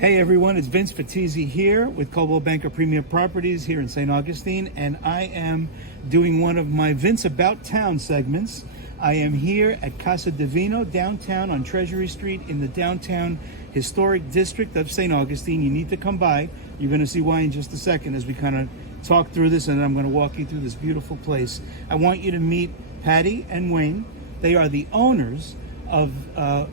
Hey everyone, it's Vince Fattizzi here with Coldwell Banker Premier Properties here in St. Augustine, and I am doing one of my Vince About Town segments. I am here at Casa de Vino downtown on Treasury Street in the downtown historic district of St. Augustine. You need to come by. You're going to see why in just a second as we kind of talk through this, and then I'm going to walk you through this beautiful place. I want you to meet Patti and Wayne. They are the owners of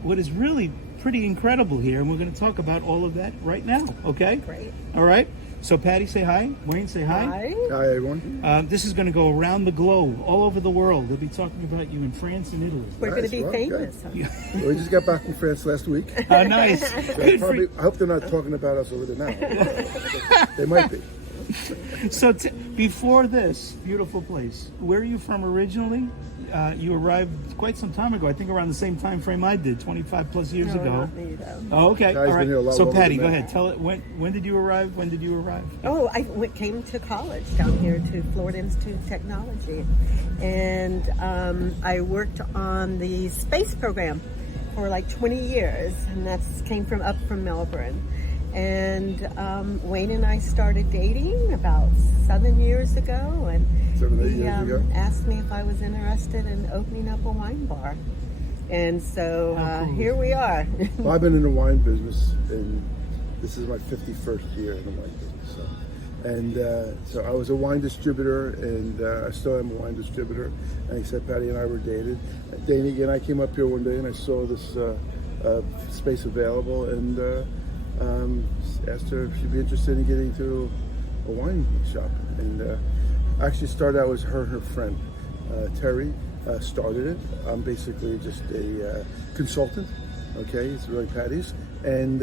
what is really pretty incredible here, and we're going to talk about all of that right now. Okay? Great. All right. So Patti, say hi. Wayne, say hi. Hi. Hi, everyone. This is going to go around the globe, all over the world. They'll be talking about you in France and Italy. We're going to be Well, famous. good. We just got back from France last week. Oh, nice. So Good for I hope they're not talking about us over there now. They might be. So before this beautiful place, where are you from originally? You arrived quite some time ago. I think around the same time frame I did, 25 plus years No, ago. not me, though. Oh, okay. Guys All been here a right. lot So longer Patti, than go that. ahead. Tell it. When did you arrive? When did you arrive? Oh, came to college down here to Florida Institute of Technology. And I worked on the space program for like 20 years. And that came up from Melbourne. And Wayne and I started dating about 7 years ago. And 7 or 8 he years ago. asked me if I was interested in opening up a wine bar. And so cool. here we are. Well, I've been in the wine business, and this is my 51st year in the wine business. So I was a wine distributor, and I still am a wine distributor. And he said Patti and I were dating, and I came up here one day and I saw this space available, and asked her if she'd be interested in getting into a wine shop. And actually started out as her and her friend, Terry, started it. I'm basically just a consultant. Okay, it's really Patti's. And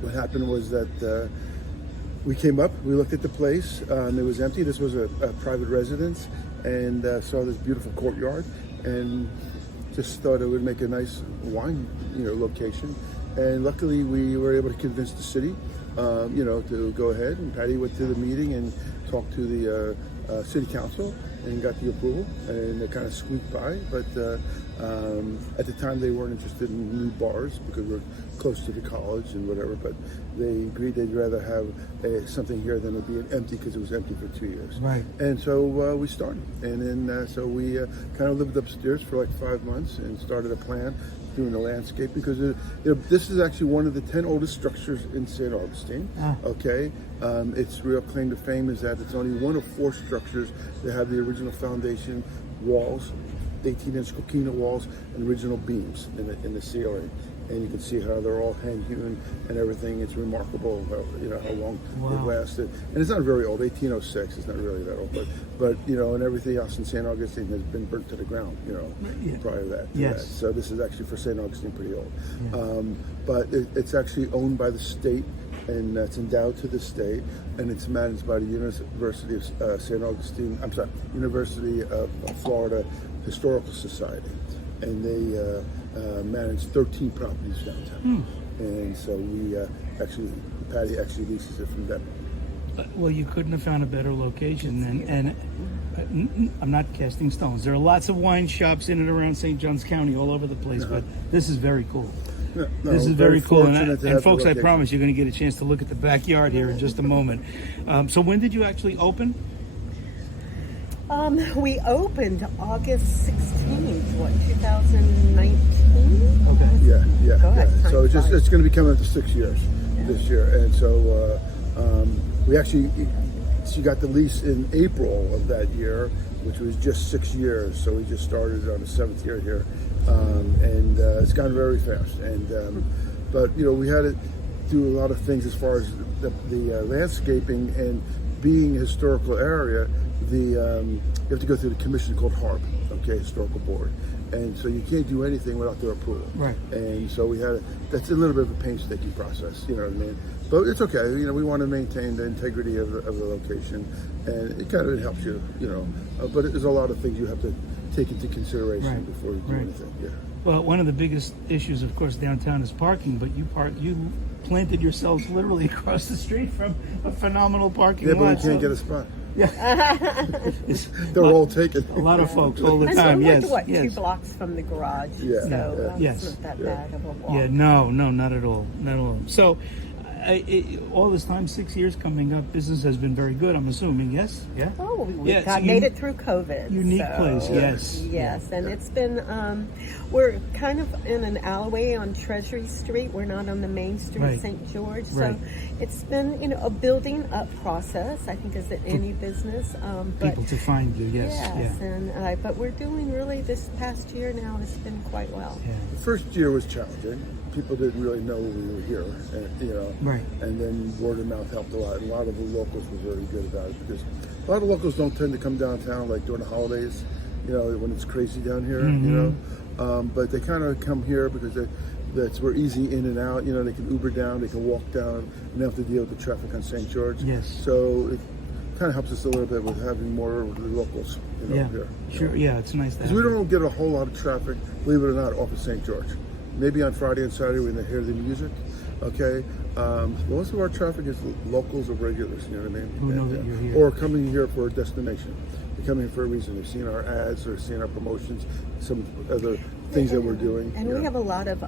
what happened was that we came up, we looked at the place, it was empty. This was a private residence, and saw this beautiful courtyard, and just thought it would make a nice wine, location. And luckily, we were able to convince the city, to go ahead. And Patti went to the meeting and talked to the city council and got the approval. And it kind of squeaked by. But at the time, they weren't interested in new bars because we're close to the college and whatever. But they agreed they'd rather have something here than it being empty, because it was empty for 2 years. Right. And so we started. And then so we kind of lived upstairs for like 5 months and started a plan doing the landscape, because this is actually one of the 10 oldest structures in St. Augustine. Okay, its real claim to fame is that it's only one of 4 structures that have the original foundation walls, 18-inch coquina walls, and original beams in the ceiling. And you can see how they're all hand-hewn and everything. It's remarkable, how long they've lasted. And it's not very old, 1806. It's not really that old, but and everything else in St. Augustine has been burnt to the ground, prior to that. Yes. So this is actually for St. Augustine pretty old. Yeah. But it's actually owned by the state, and it's endowed to the state, and it's managed by the University of St. Augustine. I'm sorry, University of Florida Historical Society, and they manage 13 properties downtown. And so Patti actually leases it from them. Well, you couldn't have found a better location. And I'm not casting stones. There are lots of wine shops in and around St. Johns County, all over the place. But this is very cool. No, This is very cool. fortunate to And have folks, the I location. promise you're going to get a chance to look at the backyard here in just a moment. So when did you actually open? We opened August 16th, 2019? Okay. Yeah. Go ahead. So Time flies. it's going to be coming up to 6 years this year, and so she got the lease in April of that year, which was just 6 years. So we just started on the 7th year here, and it's gone very fast. And but we had to do a lot of things as far as the landscaping, and being a historical area. You have to go through the commission called HARB, Historical Board, and so you can't do anything without their approval. Right. And so that's a little bit of a painstaking process, you know what I mean? But it's okay, we want to maintain the integrity of the location, and it kind of helps you, but there's a lot of things you have to take into consideration before you do anything. Yeah. Well, one of the biggest issues, of course, downtown is parking, but you planted yourselves literally across the street from a phenomenal parking lot. Yeah, but we can't get a spot. Yeah. They're all taken. A lot of folks all the And time. we're Yes. like, 2 yes. blocks from the garage, Yeah. so Yes. it's not that bad of a walk. Yeah, no, not at all, not at all. So, all this time, 6 years coming up, business has been very good. I'm assuming, yes, yeah. Oh, we Yeah, got, it's a made it through COVID. unique so- place, yes. Yes, and it's been, we're kind of in an alleyway on Treasury Street. We're not on the main street, Right. St. George. So Right. it's been, you know, a building up process, I think, as in any business. But People to find you, yes, yes, yeah. and but we're doing really this past year now. It's been quite well. Yeah. The first year was challenging. People didn't really know we were here, and, you know. Right. And then word of mouth helped a lot. And a lot of the locals were very good about it because a lot of locals don't tend to come downtown like during the holidays, you know, when it's crazy down here, you know. But they kind of come here because we're easy in and out. You know, they can Uber down, they can walk down, and they don't have to deal with the traffic on St. George. Yes. So it kind of helps us a little bit with having more of the locals, you know, Yeah, here. sure. Yeah, it's nice to Because have we you. don't get a whole lot of traffic, believe it or not, off of St. George. Maybe on Friday and Saturday when they hear the music, okay? Most of our traffic is locals or regulars, you know what I mean? Who know that you're here. Or coming here for a destination. They come here for a reason. They've seen our ads or seen our promotions, some other things that we're doing. And you we know. have a lot of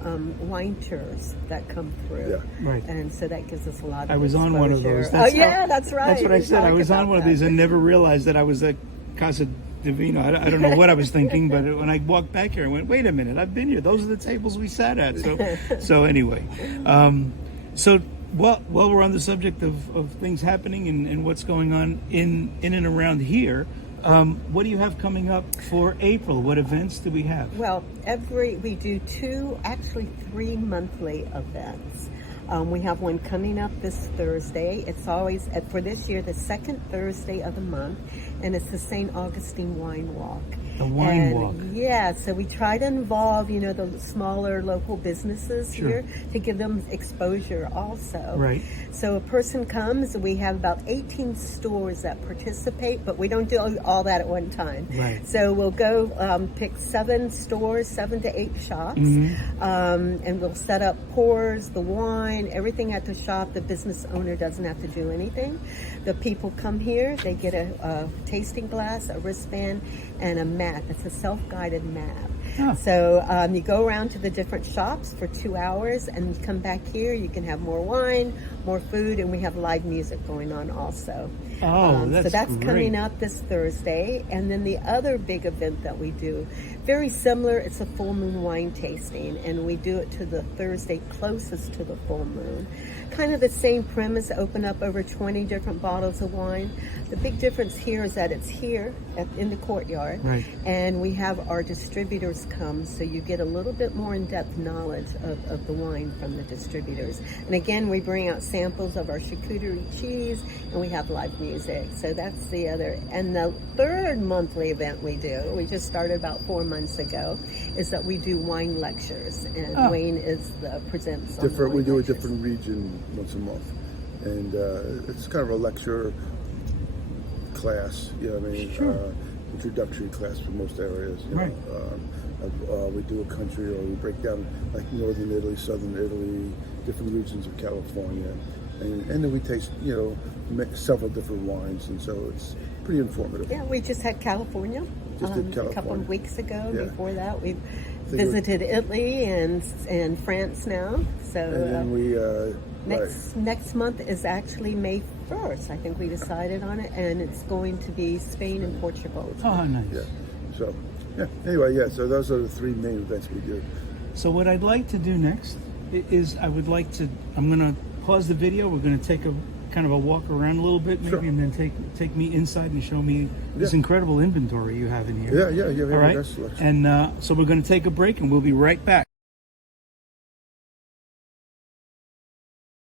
wine tours that come through. Yeah. Right. And so that gives us a lot of I was on one of those. exposure. That's That's right. That's what I We said. I talked was on about one of that. these and never realized that I was at Casa de Vino. I don't know what I was thinking, but when I walked back here, I went, wait a minute, I've been here. Those are the tables we sat at. So anyway, so while we're on the subject of things happening and what's going on in and around here, what do you have coming up for April? What events do we have? Well, we do actually 3 monthly events. We have one coming up this Thursday. It's always, for this year, the second Thursday of the month, and it's the St. Augustine Wine Walk. The wine walk. Yeah, so we try to involve, the smaller local businesses Sure. here to give them exposure also. Right. So a person comes, we have about 18 stores that participate, but we don't do all that at one time. Right. So we'll go pick 7 stores, 7 to 8 shops, and we'll set up pours, the wine, everything at the shop. The business owner doesn't have to do anything. The people come here, they get a tasting glass, a wristband, and a map. It's a self-guided map. Huh. So you go around to the different shops for 2 hours, and you come back here. You can have more wine, more food, and we have live music going on also. Oh, that's so that's great. coming up this Thursday. And then the other big event that we do, very similar, it's a full moon wine tasting, and we do it to the Thursday closest to the full moon. Kind of the same premise, open up over 20 different bottles of wine. The big difference here is that it's here in the courtyard, Right. and we have our distributors come, so you get a little bit more in-depth knowledge of the wine from the distributors. And again, we bring out samples of our charcuterie cheese, and we have live music. So that's the other. And the third monthly event we do, we just started about 4 months ago, is that we do wine lectures, and Wayne presents on Different. wine We do a lectures. different region once a month, and it's kind of a lecture class. You know what I mean? Sure. Introductory class for most areas. You Right. know? We do a country, or we break down like northern Italy, southern Italy, different regions of California, and then we taste several different wines, and so it's pretty informative. Yeah, we just had California, Just did a couple California. of weeks ago. Yeah. Before that, we think visited Italy and France now. So And then we next month is actually May 1st. I think we decided on it, and it's going to be Spain and Portugal. Oh, nice. yeah. So anyway, so those are the 3 main events we do. So what I'd like to do next is I'm going to pause the video. We're going to take a kind of a walk around a little bit, maybe, Sure. and then take me inside and show me this Yeah. incredible inventory you have in here. Yeah. All right. That's selection. And so we're going to take a break, and we'll be right back.